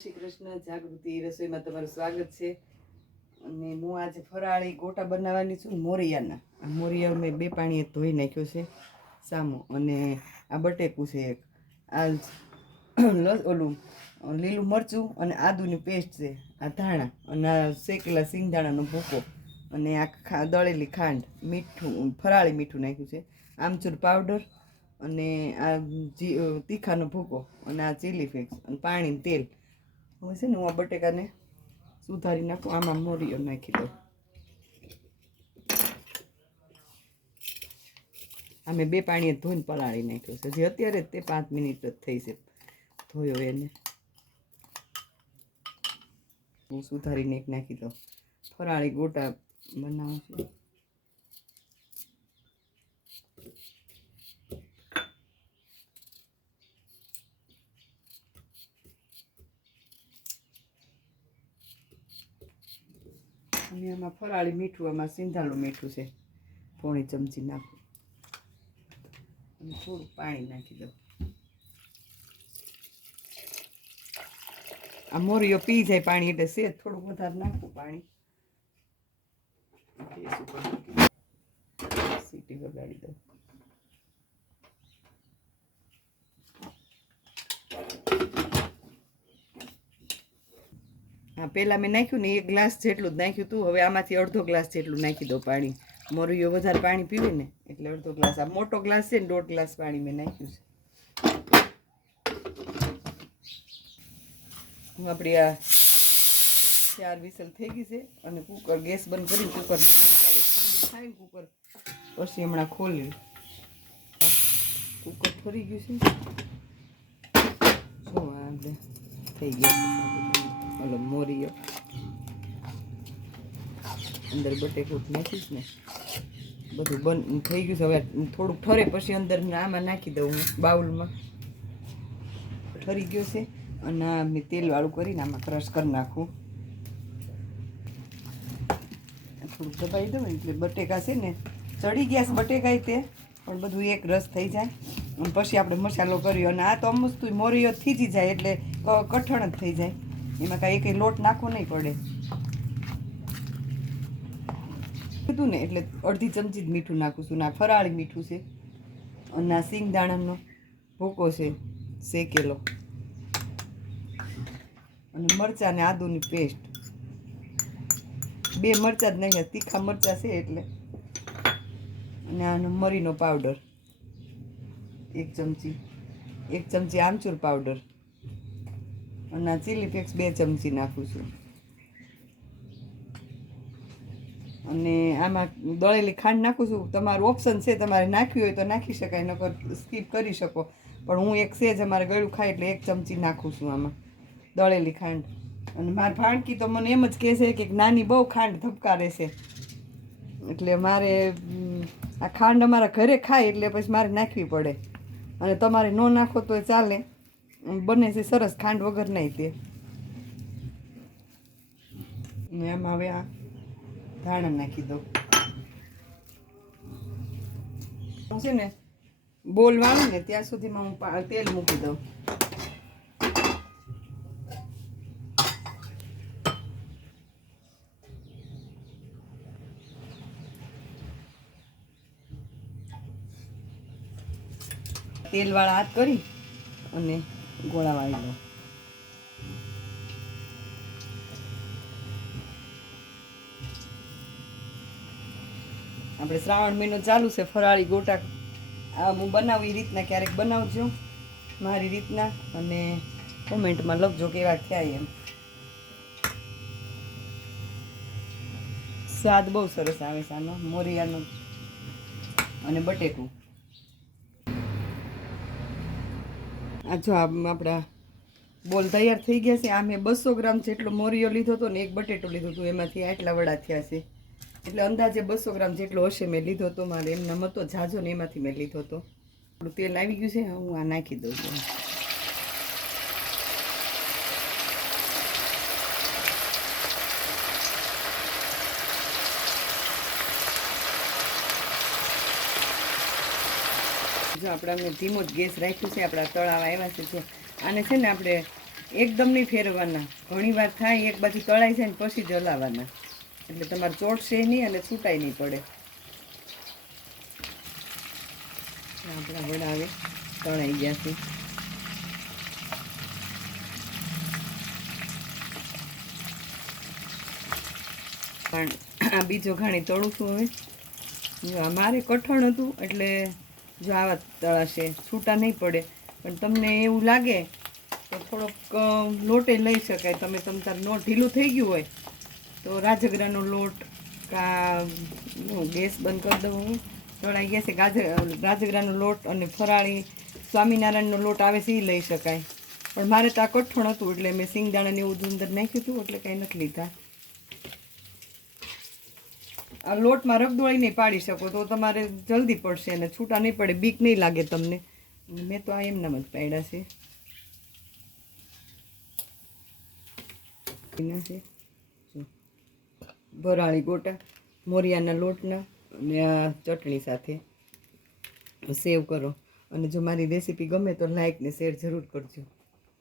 શ્રી કૃષ્ણ જાગૃતિ રસોઈમાં તમારું સ્વાગત છે. અને હું આજે ફરાળી ગોટા બનાવવાની છું મોરિયાના. આ મોરિયા મેં 2 પાણીએ ધોઈ નાખ્યો છે સામો. અને આ બટેકું છે એક. આ ઓલું લીલું મરચું અને આદુની પેસ્ટ છે. આ ધાણા અને આ શેકેલા સિંગદાણાનો ભૂકો અને આ દળેલી ખાંડ, મીઠું, ફરાળી મીઠું નાખ્યું છે, આમચૂર પાવડર અને આ તીખાનો ભૂકો અને આ ચીલી ફ્લેક્સ અને પાણી, તેલ. હવે છે ને હું આ બટેકાને સુધારી નાખું. આમાં મોરિયો નાખી દઉં. આ મેં 2 પાણીએ ધોઈને પલાળી નાખ્યો છે. જે અત્યારે તે 5 મિનિટ જ થઈ છે ધોયો એને. હું સુધારીને એક નાખી દઉં. ફરાળી ગોટા બનાવું છું. અને આમાં ફરાળી મીઠું, આમાં સિંધાલું મીઠું છે, 1 ચમચી નાખું અને થોડું પાણી નાખી દઉં. આ મોરિયો પી જાય પાણી એટલે સેજ થોડુંક વધારે નાખવું પાણી. સીટી વગાડી દઉં. હા, પહેલાં મેં નાખ્યું ને 1 ગ્લાસ જેટલું જ નાખ્યું હતું. હવે આમાંથી અડધો ગ્લાસ જેટલું નાખી દઉં પાણી. મોરિયો વધારે પાણી પીવે ને એટલે અડધો ગ્લાસ. આ મોટો ગ્લાસ છે ને 1.5 ગ્લાસ પાણી મેં નાખ્યું છે. હું આપણી આ 4 વિસલ થઈ ગઈ છે અને કુકર ગેસ બંધ કરીને કુકર ઠંડુ થાય ને કુકર પછી હમણાં ખોલ્યું. કુકર ફરી ગયું છે. શું આપણે થઈ ગયા ઓલો મોરિયો અંદર બટેકું નાખીશ ને બધું બંધ થઈ ગયું છે. હવે થોડુંક ઠરે પછી અંદર આમાં નાખી દઉં હું બાઉલમાં. ઠરી ગયો છે અને મેં તેલવાળું કરીને આમાં ક્રશ કરી નાખું. થોડુંક દબાવી દઉં એટલે બટેકા છે ને ચડી ગયા બટેકા તે પણ બધું એક રસ થઈ જાય. અને પછી આપણે મસાલો કર્યો. અને આ તો મસ્તું મોરિયો થીજી જાય એટલે કઠણ જ થઈ જાય. એમાં કાંઈ કંઈ લોટ નાખવો નહીં પડે. કીધું ને એટલે અડધી ચમચી જ મીઠું નાખું છું. ના ફરાળી મીઠું છે અને આ સિંગદાણાનો ભૂકો છે શેકેલો અને મરચાં ને આદુની પેસ્ટ. 2 મરચાં જ નાખ્યા, તીખા મરચાં છે એટલે. અને આનો મરીનો પાવડર 1 ચમચી, 1 ચમચી આમચૂર પાવડર અને આ ચીલી ફ્લેક્સ 2 ચમચી નાખું છું. અને આમાં દળેલી ખાંડ નાખું છું. તમારું ઓપ્શન છે, તમારે નાખવી હોય તો નાખી શકાય, નકર સ્કીપ કરી શકો. પણ હું એક સેજ અમારે ગળ્યું ખાય એટલે 1 ચમચી નાખું છું આમાં દળેલી ખાંડ. અને મારી ભાણકી તો મને એમ જ કહે છે કે નાની બહુ ખાંડ ધબકારે છે. એટલે મારે આ ખાંડ અમારા ઘરે ખાય એટલે પછી મારે નાખવી પડે. અને તમારે ન નાખો તો ચાલે, બને છે સરસ ખાંડ વગર નહીં તે. એમાં હવે આ ધાણા નાખી દઉં. હું છે ને બોલ વાળું ને ત્યાં સુધીમાં હું તેલ મૂકી દઉં. તેલવાળા હાથ કરી અને ગોળા વાળી દઉં. આપણે શ્રાવણ મહિનો ચાલુ છે. ફરાળી ગોટા આ હું બનાવું એ રીતના ક્યારેક બનાવજો મારી રીતના અને કોમેન્ટમાં લખજો કેવા થયા એમ. સ્વાદ બહુ સરસ આવે છે આનો મોરિયાનો અને બટેકું. આ જો આપણા બોલ તૈયાર થઈ ગયા છે. આ મેં 200 ગ્રામ જેટલો મોરિયો લીધો હતો ને 1 બટેટું લીધું હતું. એમાંથી આટલા વડા થયા છે. એટલે અંદાજે 200 ગ્રામ જેટલો હશે મેં લીધો હતો. મારે એમના મતો ઝાઝો ને એમાંથી મેં લીધો હતો. થોડું તેલ આવી ગયું છે. હું આ નાખી દઉં છું. જો આપણે અમને ધીમો જ ગેસ રાખ્યું છે. આપણા તળાવા આવ્યા છે. જો આને છે ને આપણે એકદમ નહીં ફેરવવાના, ઘણી વાર થાય એક બાજુ તળાઈ જાય ને પછી જ હલાવવાના, એટલે તમારે ચોટશે નહીં અને છૂટાઈ નહીં પડે. આપણા વડા હવે તળાઈ ગયા છે. પણ આ બીજો ઘાણી તળું છું હવે. જો મારે કઠણ હતું એટલે જો આવા તળાશે, છૂટા નહીં પડે. પણ તમને એવું લાગે તો થોડોક લોટે લઈ શકાય. તમે તાર નો ઢીલું થઈ ગયું હોય તો રાજગરાનો લોટ કા ગેસ બંધ કરી દઉં હું, તળાઈ ગયા છે. રાજગરાનો લોટ અને ફરાળી સ્વામિનારાયણનો લોટ આવે છે એ લઈ શકાય. પણ મારે તો આ કઠણ હતું એટલે મેં સિંગદાણાને એવું અંદર નાખ્યું હતું એટલે કાંઈ નથી લીધા. આ લોટમાં રગદોળી નહીં પાડી શકો તો તમારે જલ્દી પડશે અને છૂટા નહીં પડે, બીક નહીં લાગે તમને. મેં તો આ એમનામ જ પાડ્યા છે. ભરાળી ગોટા મોરિયાના લોટના અને આ ચટણી સાથે સેવ કરો. અને જો મારી રેસીપી ગમે તો લાઈક ને શેર જરૂર કરજો.